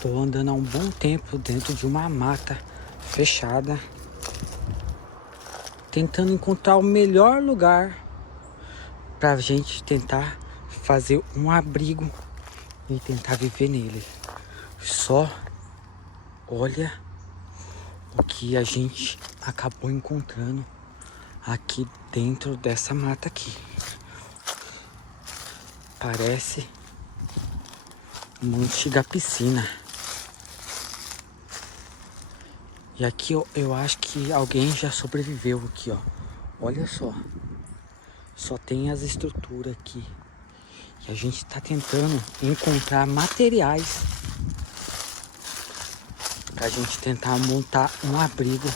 Tô andando há um bom tempo dentro de uma mata fechada, tentando encontrar o melhor lugar pra gente tentar fazer um abrigo e tentar viver nele. Só olha o que a gente acabou encontrando aqui dentro dessa mata aqui. Parece uma antiga piscina. E aqui eu acho que alguém já sobreviveu aqui, ó. Olha só. Só tem as estruturas aqui. E a gente tá tentando encontrar materiais pra gente tentar montar um abrigo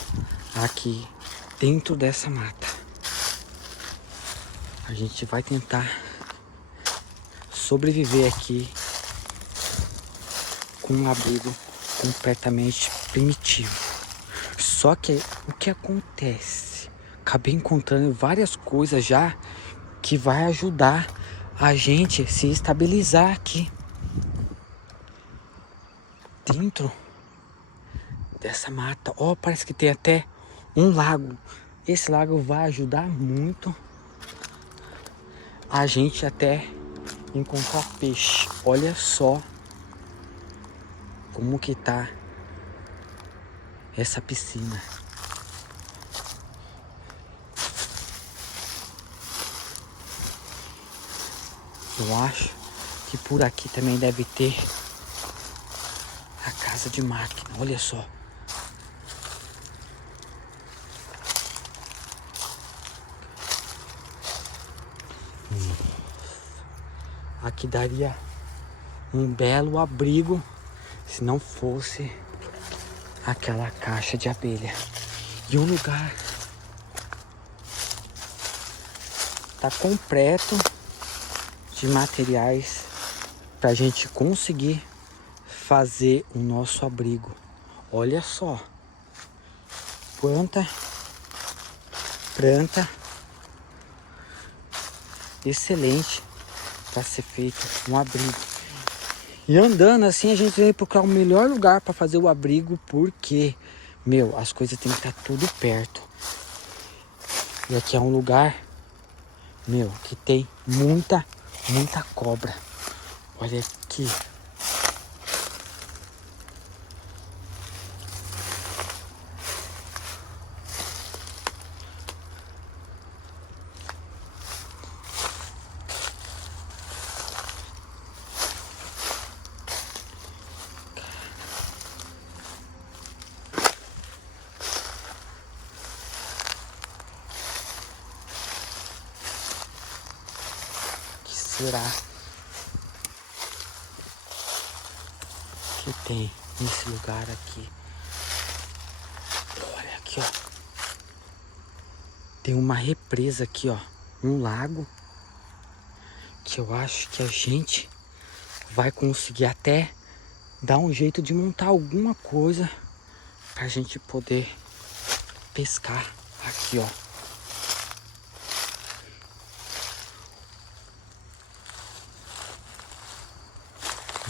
aqui dentro dessa mata. A gente vai tentar sobreviver aqui com um abrigo completamente primitivo. Só que o que acontece? Acabei encontrando várias coisas já que vai ajudar a gente se estabilizar aqui dentro dessa mata. Ó, parece que tem até um lago. Esse lago vai ajudar muito a gente até encontrar peixe. Olha só como que tá essa piscina. Eu acho que por aqui também deve ter a casa de máquina. Olha só. Aqui daria um belo abrigo se não fosse aquela caixa de abelha. E o lugar tá completo de materiais pra gente conseguir fazer o nosso abrigo. Olha só. Planta excelente para ser feito um abrigo. E andando assim a gente vai procurar o melhor lugar para fazer o abrigo, porque, meu, as coisas tem que estar tudo perto. E aqui é um lugar, meu, que tem muita cobra. Olha aqui. Será que tem nesse lugar aqui? Olha aqui, ó. Tem uma represa aqui, ó. Um lago. Que eu acho que a gente vai conseguir até dar um jeito de montar alguma coisa pra gente poder pescar aqui, ó.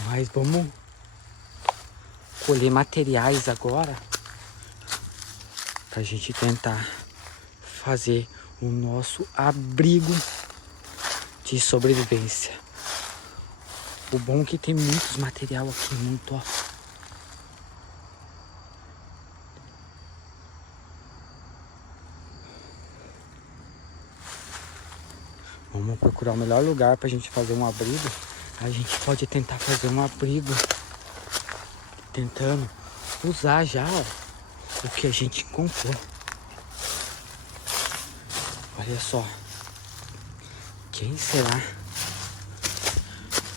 Mas vamos colher materiais agora pra gente tentar fazer o nosso abrigo de sobrevivência. O bom é que tem muitos material aqui, muito, ó. Vamos procurar o melhor lugar pra gente fazer um abrigo. A gente pode tentar fazer um abrigo tentando usar já, ó, o que a gente encontrou. Olha só. Quem será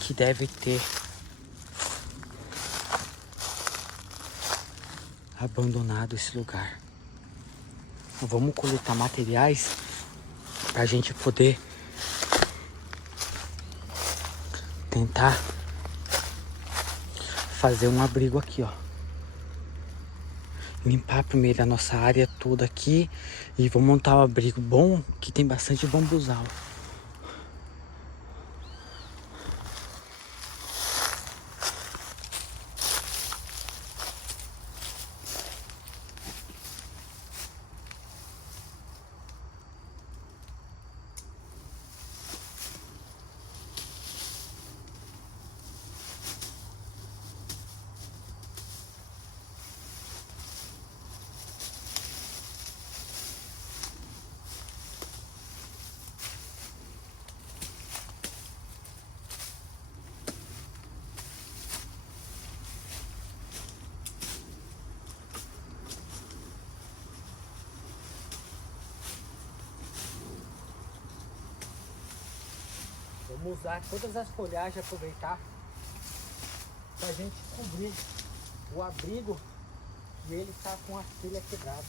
que deve ter abandonado esse lugar? Vamos coletar materiais pra gente poder tentar fazer um abrigo aqui, ó. Limpar primeiro a nossa área toda aqui e vou montar um abrigo bom que tem bastante bambuzal. Vamos usar todas as folhagens, aproveitar pra gente cobrir o abrigo e ele tá com a telha quebrada.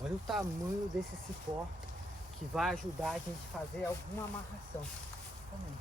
Olha o tamanho desse cipó que vai ajudar a gente a fazer alguma amarração também.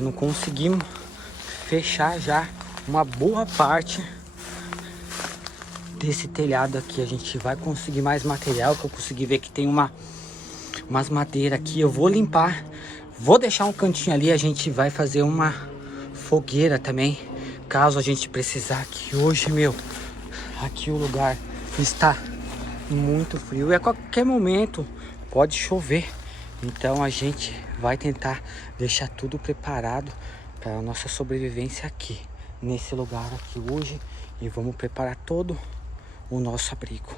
Não conseguimos fechar já uma boa parte desse telhado aqui. A gente vai conseguir mais material, que eu consegui ver que tem umas madeiras aqui. Eu vou limpar, vou deixar um cantinho ali. A gente vai fazer uma fogueira também, caso a gente precisar. Que hoje, meu, aqui o lugar está muito frio e a qualquer momento pode chover. Então a gente vai tentar deixar tudo preparado para a nossa sobrevivência aqui, nesse lugar aqui hoje. E vamos preparar todo o nosso abrigo.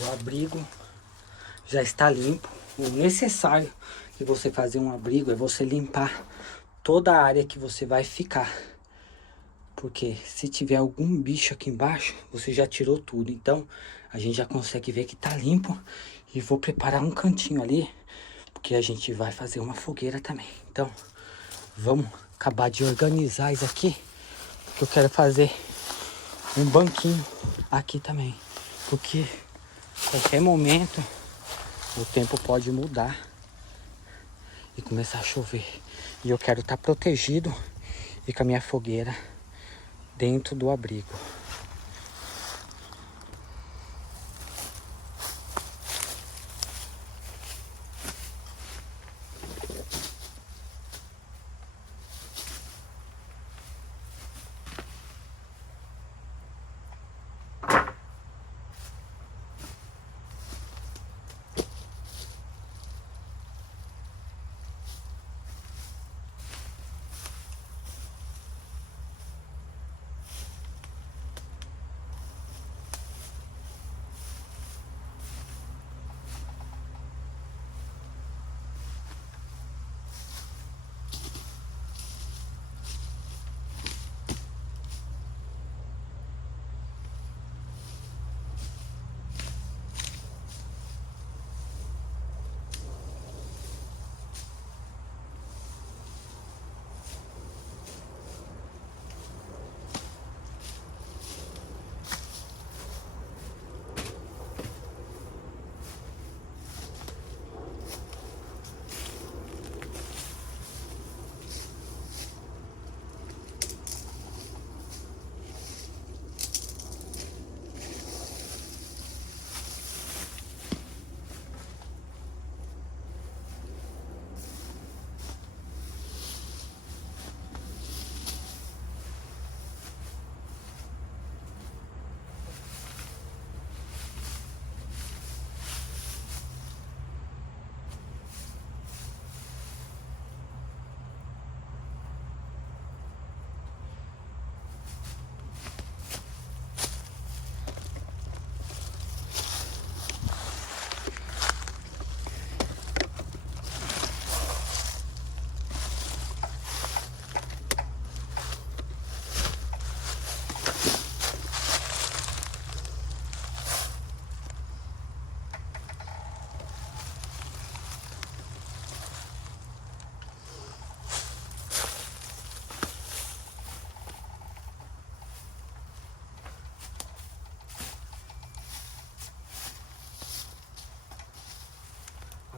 O abrigo já está limpo. O necessário de você fazer um abrigo é você limpar toda a área que você vai ficar. Porque se tiver algum bicho aqui embaixo, você já tirou tudo. Então, a gente já consegue ver que tá limpo. E vou preparar um cantinho ali, porque a gente vai fazer uma fogueira também. Então, vamos acabar de organizar isso aqui, porque eu quero fazer um banquinho aqui também. Porque qualquer momento o tempo pode mudar e começar a chover. E eu quero estar protegido e com a minha fogueira dentro do abrigo.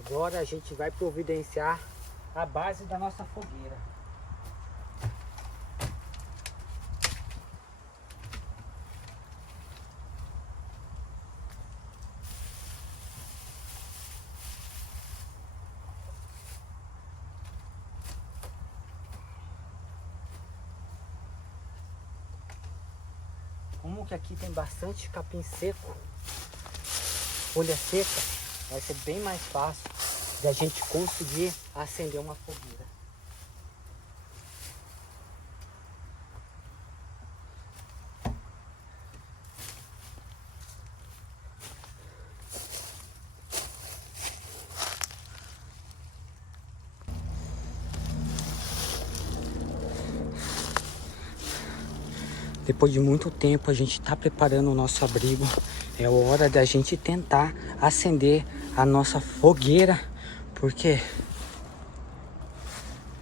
Agora a gente vai providenciar a base da nossa fogueira. Como que aqui tem bastante capim seco, folha seca, vai ser bem mais fácil de a gente conseguir acender uma fogueira. Depois de muito tempo a gente está preparando o nosso abrigo. É hora da gente tentar acender a nossa fogueira, porque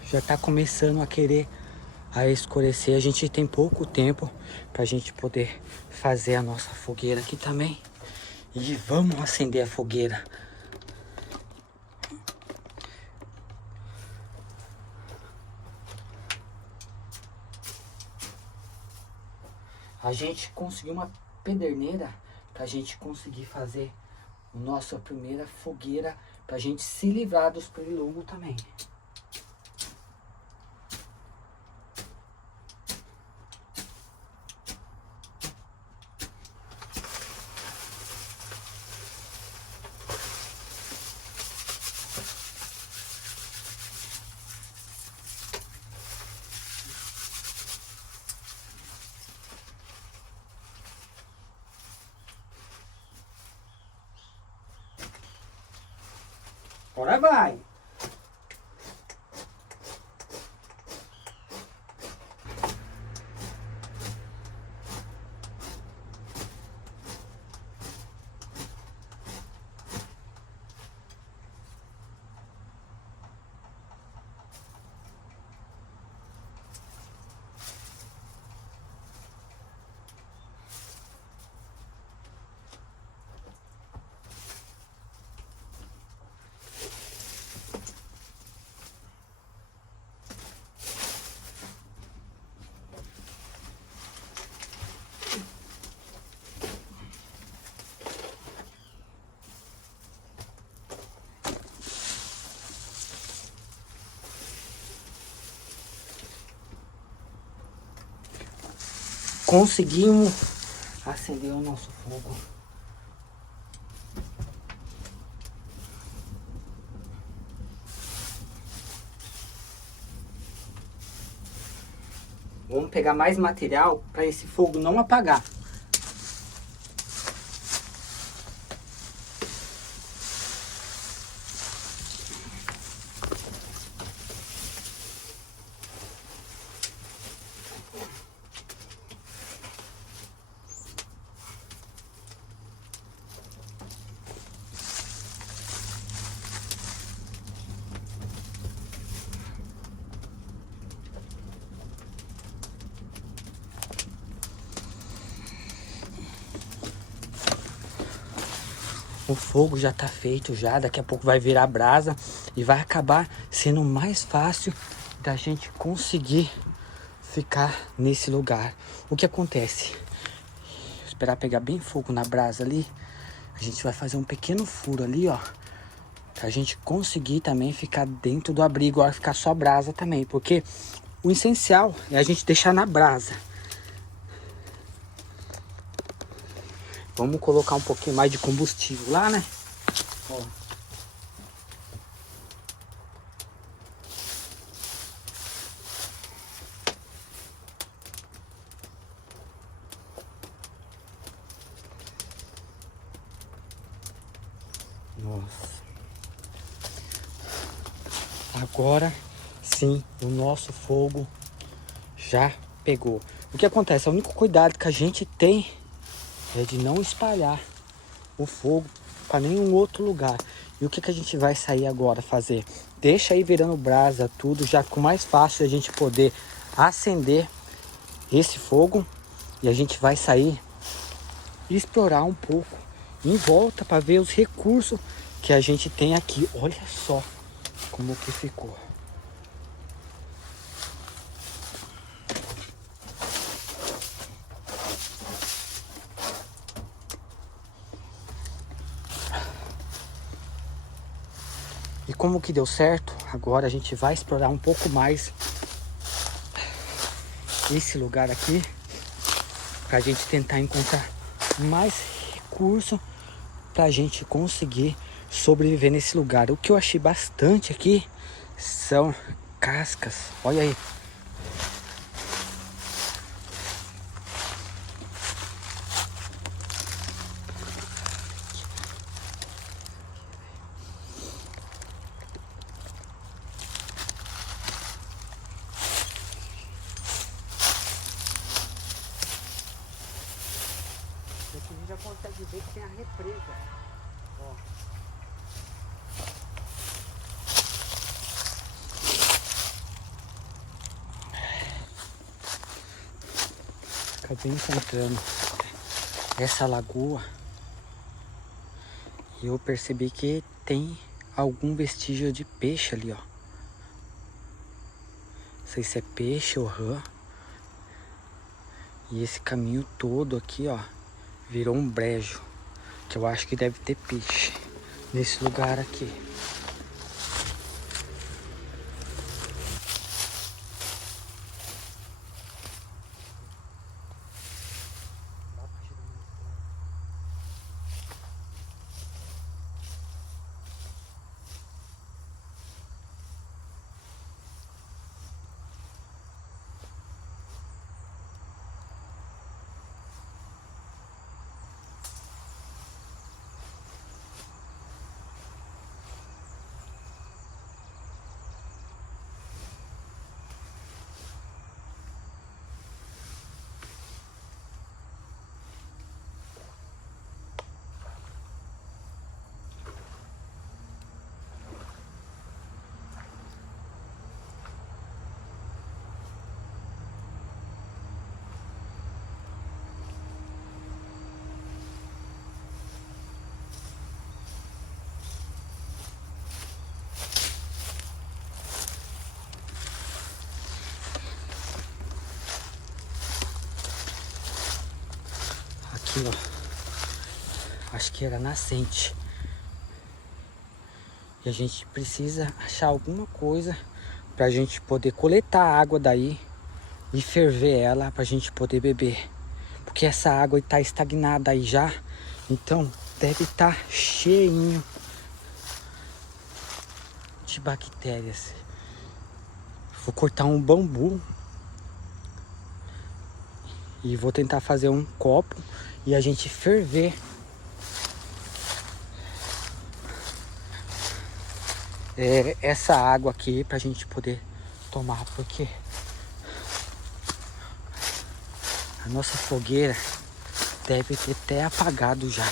já está começando a querer a escurecer. A gente tem pouco tempo para a gente poder fazer a nossa fogueira aqui também. E vamos acender a fogueira. A gente conseguiu uma pederneira para a gente conseguir fazer a nossa primeira fogueira, para a gente se livrar dos pernilongos também. Agora vai. Conseguimos acender o nosso fogo. Vamos pegar mais material para esse fogo não apagar. O fogo já tá feito já, daqui a pouco vai virar brasa e vai acabar sendo mais fácil da gente conseguir ficar nesse lugar. O que acontece? Esperar pegar bem fogo na brasa ali, a gente vai fazer um pequeno furo ali, ó, pra gente conseguir também ficar dentro do abrigo, ó, ficar só brasa também, porque o essencial é a gente deixar na brasa. Vamos colocar um pouquinho mais de combustível lá, né? Ó. Nossa. Agora sim, o nosso fogo já pegou. O que acontece? O único cuidado que a gente tem é de não espalhar o fogo para nenhum outro lugar. E o que a gente vai sair agora fazer? Deixa aí virando brasa tudo, já com mais fácil a gente poder acender esse fogo. E a gente vai sair e explorar um pouco em volta para ver os recursos que a gente tem aqui. Olha só como que ficou. E como que deu certo, agora a gente vai explorar um pouco mais esse lugar aqui, pra gente tentar encontrar mais recurso pra gente conseguir sobreviver nesse lugar. O que eu achei bastante aqui são cascas, olha aí. Aqui a gente já consegue ver que tem a represa. Ó. Acabei encontrando essa lagoa e eu percebi que tem algum vestígio de peixe ali, ó. Não sei se é peixe ou rã. E esse caminho todo aqui, ó, virou um brejo, que eu acho que deve ter peixe nesse lugar aqui. aqui, ó. Acho que era nascente. E a gente precisa achar alguma coisa pra gente poder coletar a água daí e ferver ela pra gente poder beber. Porque essa água tá estagnada aí já. Então deve estar cheinho de bactérias. Vou cortar um bambu e vou tentar fazer um copo e a gente ferver essa água aqui pra gente poder tomar, porque a nossa fogueira deve ter até apagado já.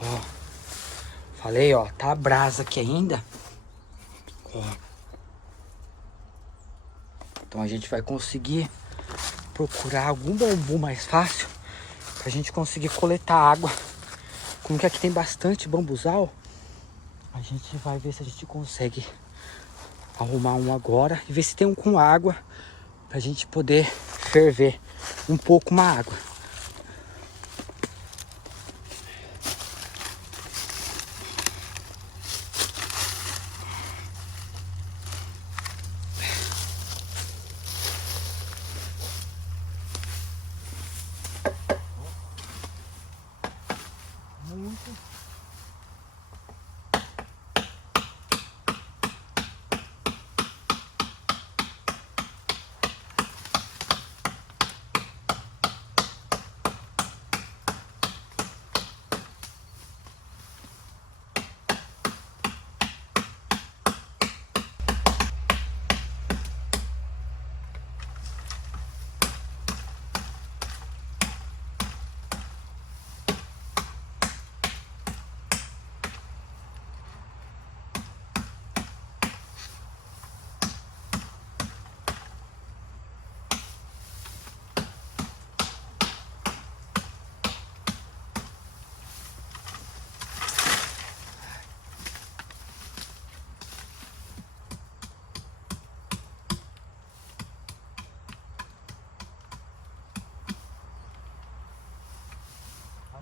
Ó, falei, ó, tá a brasa aqui ainda. Ó. Então a gente vai conseguir procurar algum bambu mais fácil pra gente conseguir coletar água. Como que aqui tem bastante bambuzal, a gente vai ver se a gente consegue arrumar um agora e ver se tem um com água pra gente poder ferver um pouco uma água. Muito.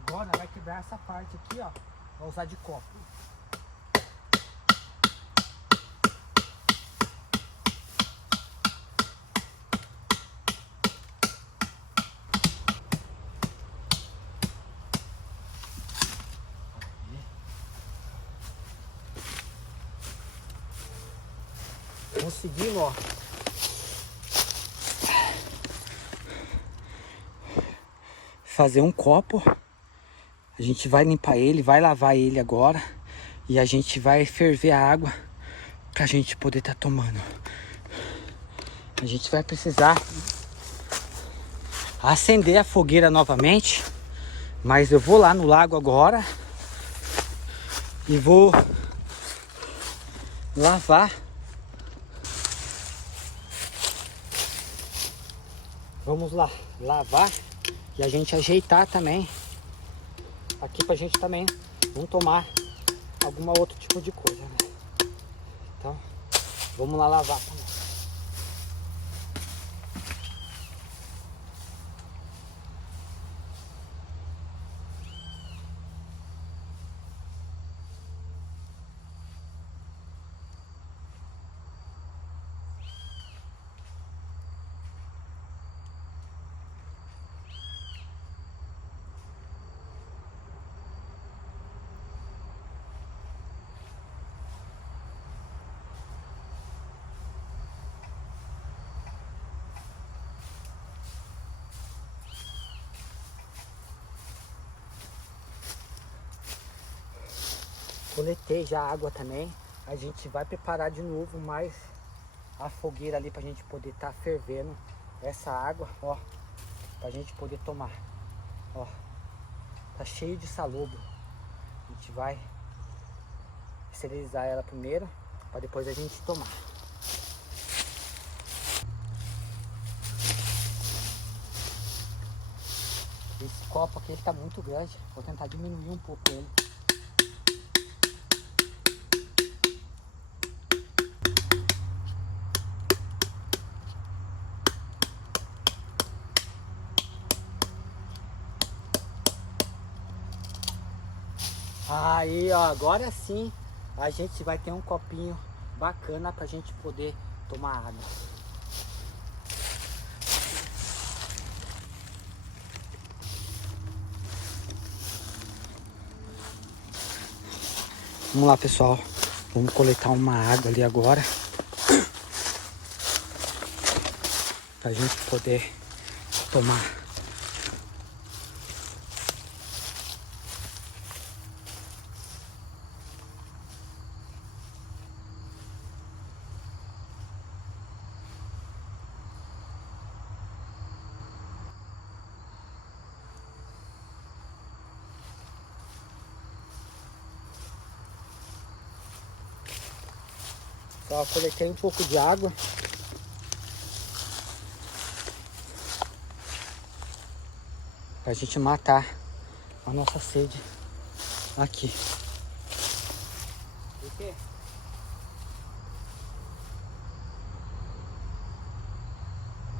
Agora vai quebrar essa parte aqui, ó. Vou usar de copo. Conseguimos, ó. Fazer um copo. A gente vai limpar ele, vai lavar ele agora. E a gente vai ferver a água pra gente poder estar tomando. A gente vai precisar acender a fogueira novamente. Mas eu vou lá no lago agora e vou lavar. Vamos lá lavar e a gente ajeitar também aqui pra gente também não tomar alguma outro tipo de coisa, né? Então vamos lá lavar também. Coletei já a água também. A gente vai preparar de novo mais a fogueira ali pra gente poder estar fervendo essa água, ó, pra gente poder tomar. Ó, tá cheio de salobo. A gente vai esterilizar ela primeiro para depois a gente tomar. Esse copo aqui ele tá muito grande, vou tentar diminuir um pouco ele. Aí, ó, agora sim a gente vai ter um copinho bacana pra gente poder tomar água. Vamos lá, pessoal. Vamos coletar uma água ali agora. Pra gente poder tomar. Só coletei um pouco de água. Pra gente matar a nossa sede aqui. Por quê?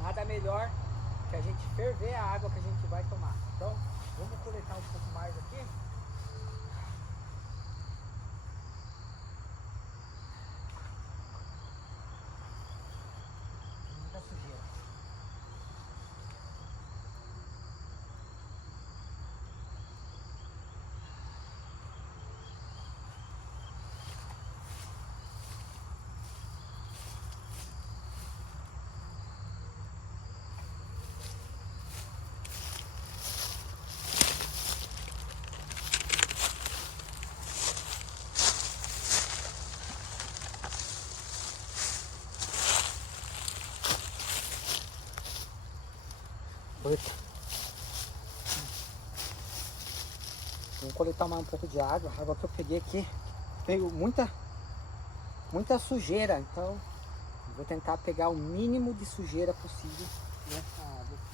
Nada melhor que a gente ferver a água que a gente vai tomar. Então, vamos coletar um pouco mais aqui. Muita sujeira. Eita. Vamos coletar mais um pouco de água. A água que eu peguei aqui veio muita sujeira, então vou tentar pegar o mínimo de sujeira possível nessa água aqui.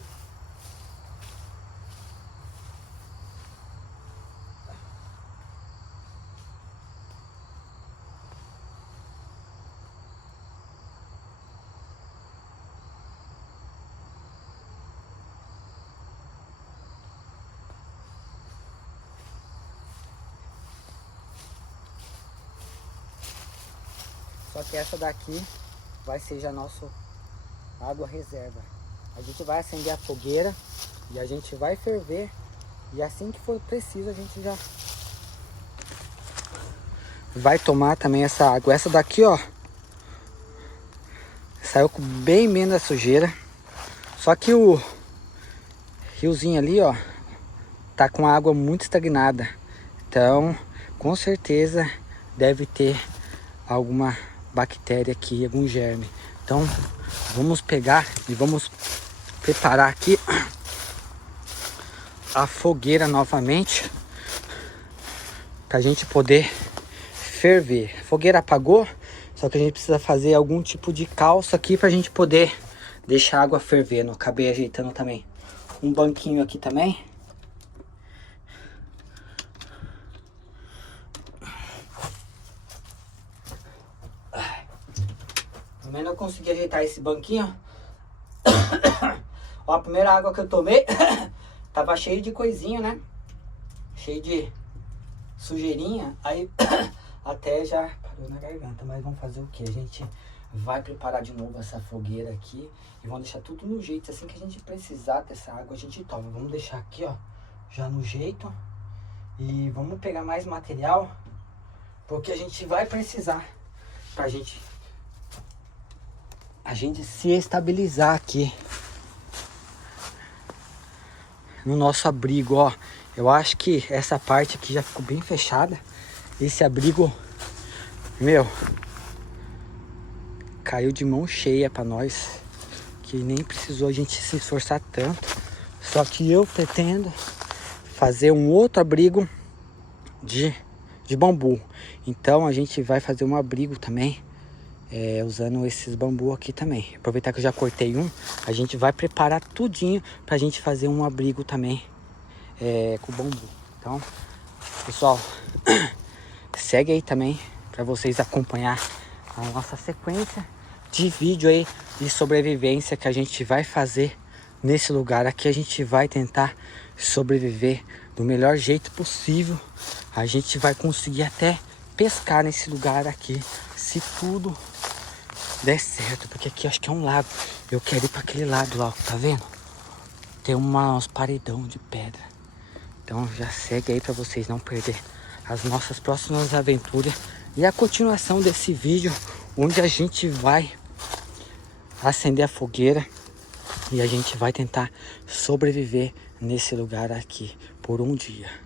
Só que essa daqui vai ser já nosso água reserva. A gente vai acender a fogueira e a gente vai ferver. E assim que for preciso a gente já vai tomar também essa água. Essa daqui, ó, saiu com bem menos sujeira. Só que o riozinho ali, ó, tá com a água muito estagnada. Então, com certeza deve ter alguma bactéria aqui, algum germe. Então vamos pegar e vamos preparar aqui a fogueira novamente para a gente poder ferver. A fogueira apagou, só que a gente precisa fazer algum tipo de calço aqui para a gente poder deixar a água fervendo. Acabei ajeitando também um banquinho aqui também. Também não consegui ajeitar esse banquinho. Ó, a primeira água que eu tomei tava cheio de coisinha, né? Cheio de sujeirinha. Aí até já parou na garganta. Mas vamos fazer o que? A gente vai preparar de novo essa fogueira aqui. E vamos deixar tudo no jeito. Assim que a gente precisar dessa água, a gente toma. Vamos deixar aqui, ó, já no jeito. E vamos pegar mais material, porque a gente vai precisar pra gente se estabilizar aqui no nosso abrigo, ó. Eu acho que essa parte aqui já ficou bem fechada. Esse abrigo, meu, caiu de mão cheia pra nós, que nem precisou a gente se esforçar tanto. Só que eu pretendo fazer um outro abrigo de bambu. Então a gente vai fazer um abrigo também, usando esses bambu aqui também. Aproveitar que eu já cortei um, a gente vai preparar tudinho pra gente fazer um abrigo também com bambu. Então, pessoal, segue aí também para vocês acompanhar a nossa sequência de vídeo aí de sobrevivência que a gente vai fazer nesse lugar aqui. A gente vai tentar sobreviver do melhor jeito possível, a gente vai conseguir até pescar nesse lugar aqui, se tudo der certo, porque aqui acho que é um lago. Eu quero ir para aquele lado lá, ó, tá vendo? Tem uns paredão de pedra. Então já segue aí para vocês não perder as nossas próximas aventuras e a continuação desse vídeo, onde a gente vai acender a fogueira e a gente vai tentar sobreviver nesse lugar aqui por um dia.